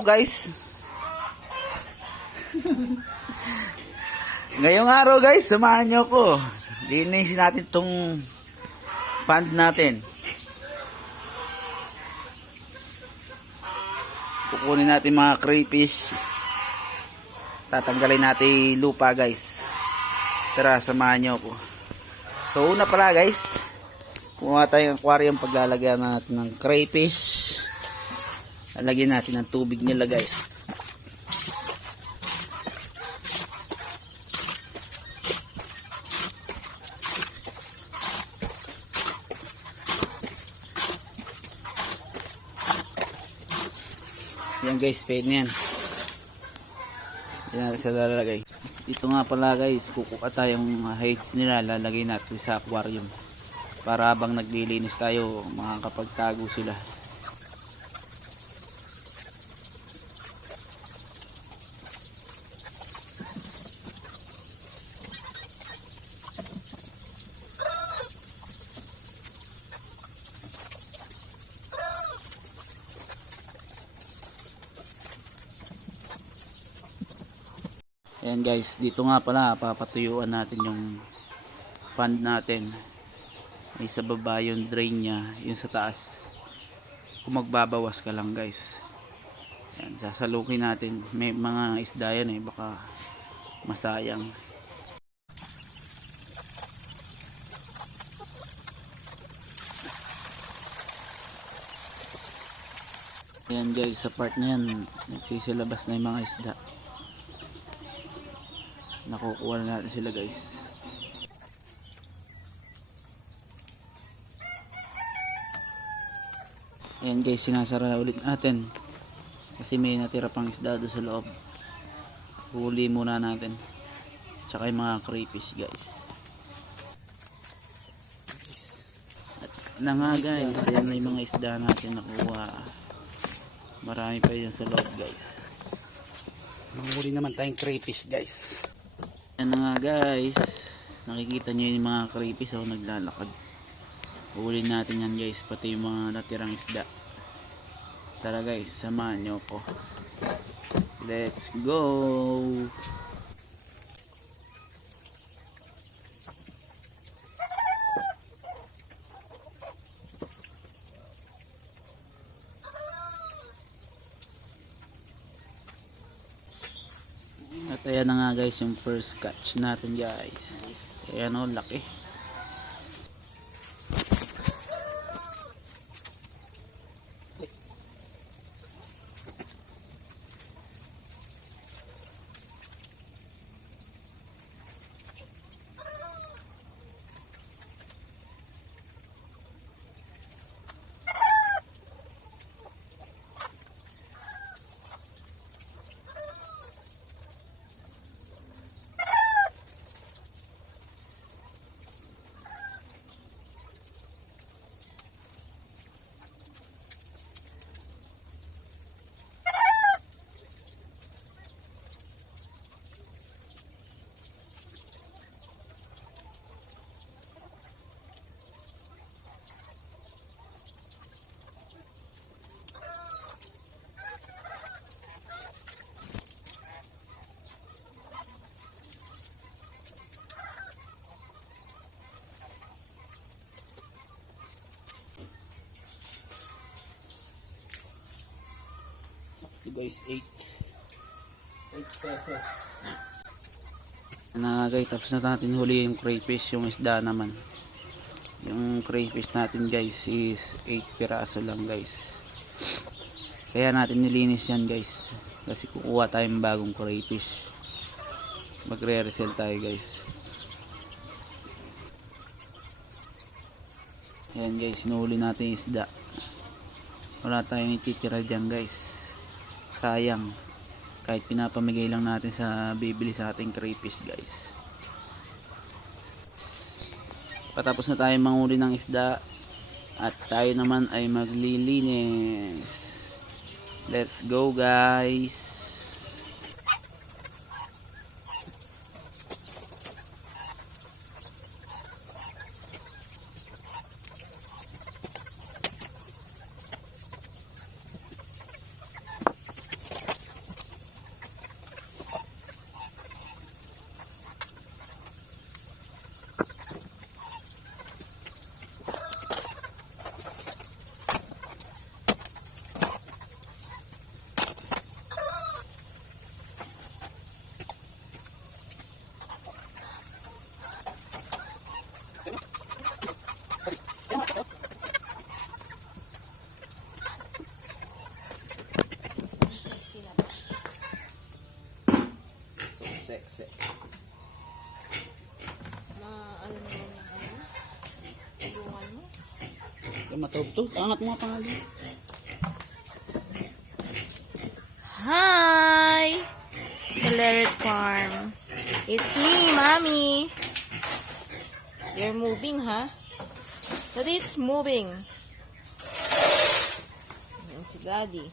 araw guys. Ngayong araw guys, samahan nyo ko. Linisin natin tong pond natin. Kukunin natin mga crayfish. Tatanggalin natin lupa guys. Tara, samahan nyo ko. So una pala guys, kumuha tayong aquarium, paglalagyan natin ng crayfish. Lalagyan natin ng tubig nila guys. Yan guys, pwede yan. Yan natin sa lalagay. Dito nga pala guys, kukuha tayong hides nila, lalagay natin sa aquarium. Para habang naglilinis tayo, makakapagtago sila. Ayan guys, dito nga pala papatuyuan natin yung pond natin. May sa baba yung drain nya, yung sa taas kung magbabawas ka lang guys. Ayan, sasalukin natin. May mga isda yan baka masayang. Ayan guys, sa part na yan nagsisilabas na yung mga isda. Nakukuha na natin sila guys. Ayan guys, sinasara ulit natin kasi may natira pang isda doon sa loob. Huli muna natin, tsaka yung mga crayfish guys. At na nga guys, ayan na yung mga isda natin nakuha. Marami pa yun sa loob guys. Manghuli naman tayong crayfish guys. Ayan na nga guys, nakikita nyo yung mga crayfish naglalakad. Huli natin yan guys, pati yung mga natirang isda. Tara guys, samahan nyo ko. Let's go! At ayan na nga guys yung first catch natin guys. Ayan laki. Guys, 8 pesos na guys. Tapos na natin huli yung crayfish, yung isda naman. Yung crayfish natin guys is 8 piraso lang guys. Kaya natin nilinis yan guys, kasi kukuha tayong bagong crayfish. Magre-resell tayo guys. Ayan guys, sinuhuli natin yung isda. Wala tayong ititira dyan guys. Sayang, kahit pinapamigay lang natin sa bibili sa ating crayfish guys. Patapos na tayo manghuli ng isda at tayo naman ay maglilinis. Let's go guys. matawag to. Angat mo nga pangalan. Hi! Celerit Farm. It's me, Mommy. You're moving, huh? Daddy, it's moving. Ayan si Daddy.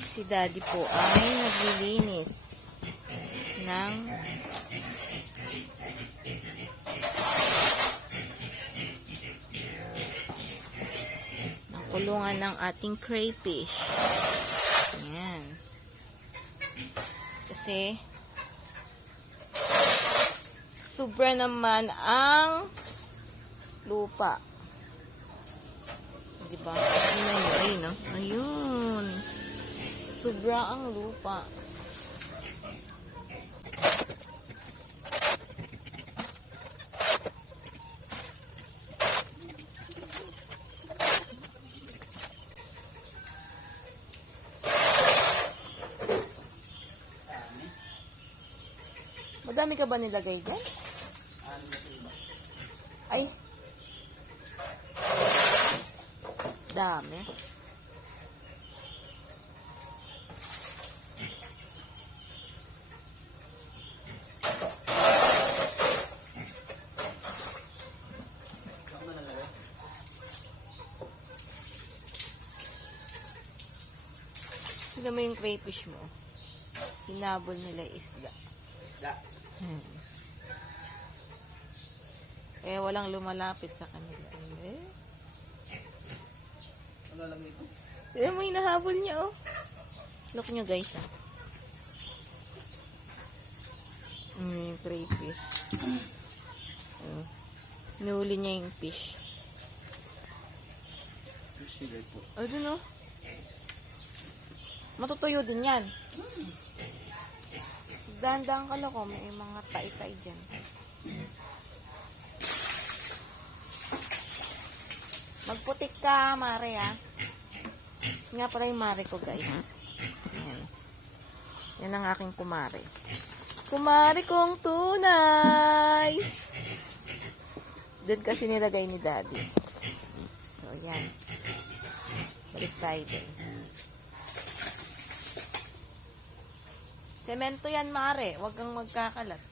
Si Daddy po ay naglilinis ng kulungan ng ating crayfish. Ayan. Kasi sobra naman ang lupa. Diba? Ayun, no? Ayun. Sobra ang lupa. Madami ka ba nilagay dyan? Ay. Dami. Tignan mo yung crayfish mo. Hinabol nila isda. Isda. Eh, walang lumalapit sa kanila. Eh. Ano lalagay ito? Tignan mo yung nahabol niya, oh. Look nyo, guys, ah. Yung crayfish. Nahuli niya yung fish. Sugar po. Oh, dun, oh. Matutuyo din yan. Dahan-dahan ka lang ko, may mga tai-tai dyan. Magputik ka, Mare, ah. Nga pala yung Mare ko, guys. Yan. Yan ang aking kumare. Kumare kong tunay! Doon kasi nilagay ni Daddy. So, yan. Balik tayo doon. Semento yan, Mare. Huwag kang magkakalat.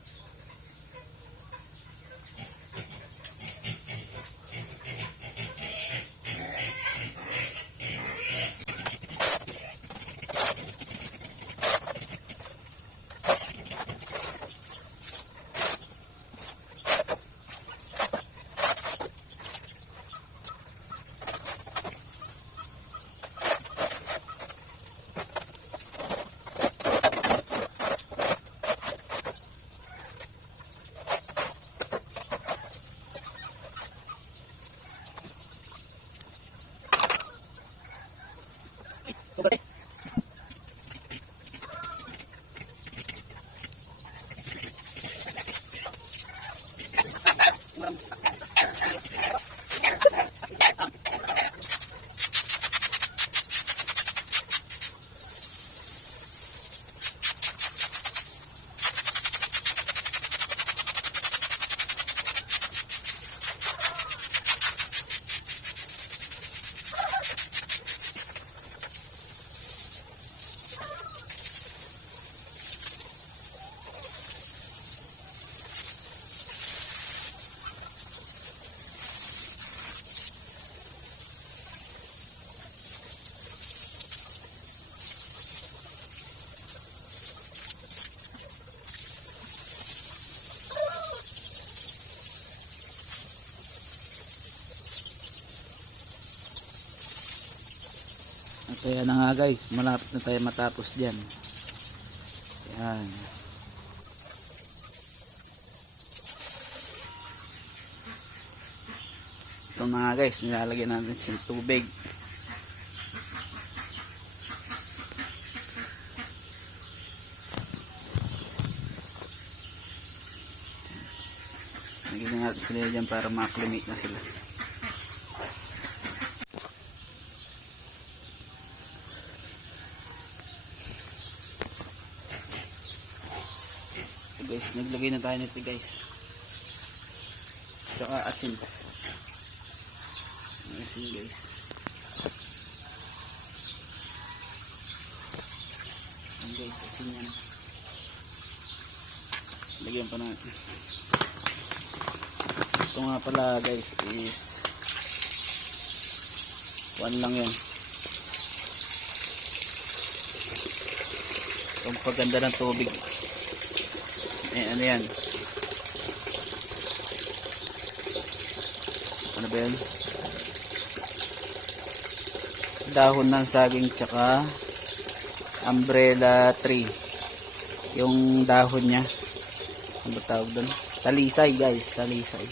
At ayan na nga guys, malapit na tayo matapos dyan. Ayan. Ito na nga guys, nilalagyan natin sa tubig. Lagyan natin sila dyan para ma-acclimate na sila. Guys, naglagay na tayo nito guys. Tsaka asin pa. Asin guys. Ayan guys, asin yan. Lagyan pa natin. Ito nga pala guys is 1 lang yan. Ang paganda ng tubig. Ano yan? Ano ba yan? Dahon ng saging tsaka umbrella tree. Yung dahon niya. Ano ba tawag doon? Talisay guys, talisay.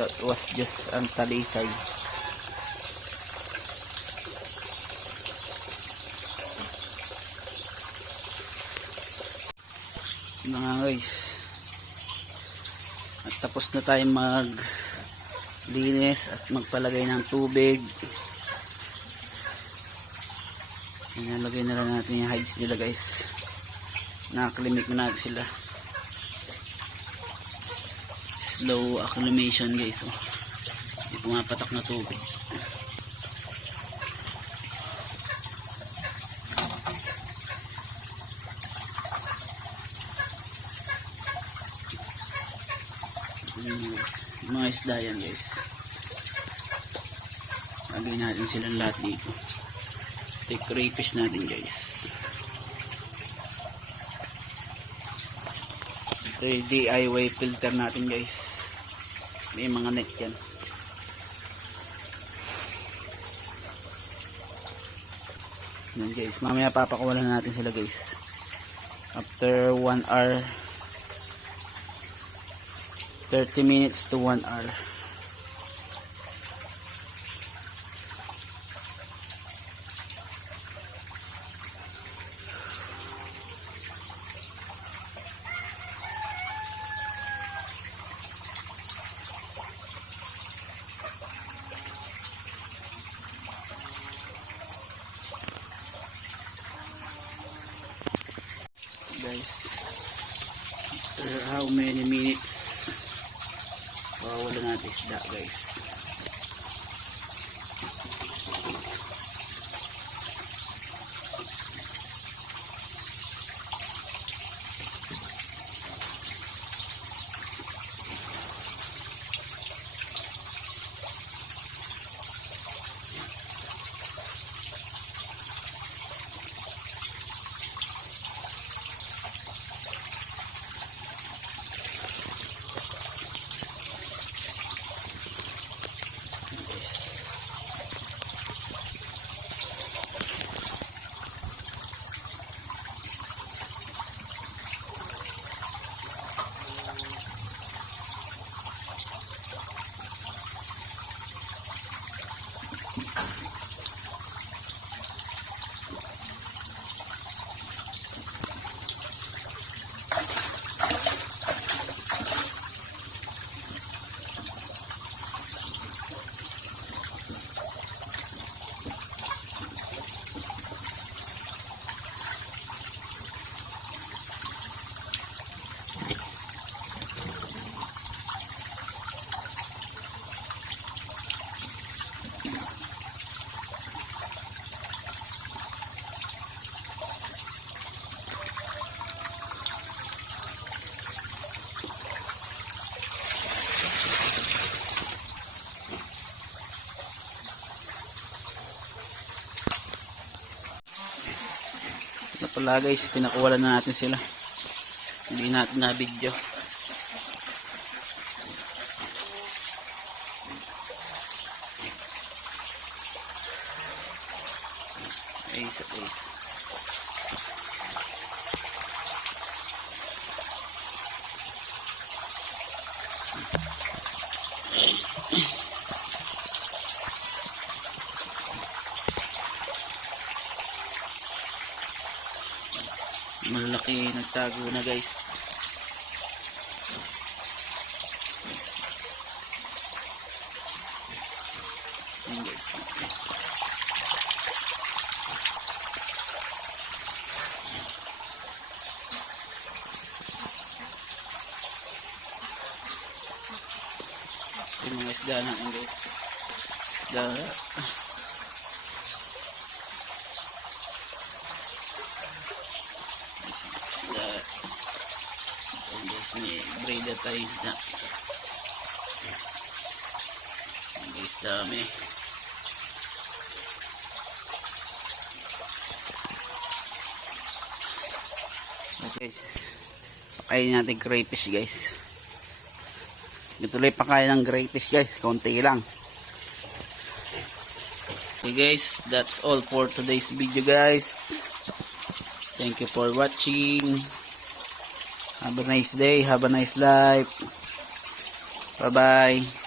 That was just ang talisay. Mga guys, at tapos na tayo maglinis at magpalagay ng tubig. Inalagay na lang natin yung hides nila guys. Nakalimik na natin sila. Slow acclimation guys. Hindi pumapatak na tubig. Mga isda yan guys. Lagay natin silang lahat dito. Take crayfish natin guys. Ito yung DIY filter natin guys. May mga net yan. Yan guys, mamaya papakawalan natin sila guys. After 1 hour, 30 minutes to 1 hour. Guys, after how many minutes wala natin isda guys. Ito pala guys, pinakuwalan na natin sila. Hindi natin na video. Ace at ace. Malaki nagtago na guys. Ayan guys. yung mga isda natin guys. Isda. Isda. Ayan guys, may breeder tayo isda. Ayan guys, dami. Okay guys, pakain natin crayfish guys. Ituloy pakain ng crayfish guys, konti lang. Okay guys, that's all for today's video guys. Thank you for watching. Have a nice day, have a nice life. Bye bye.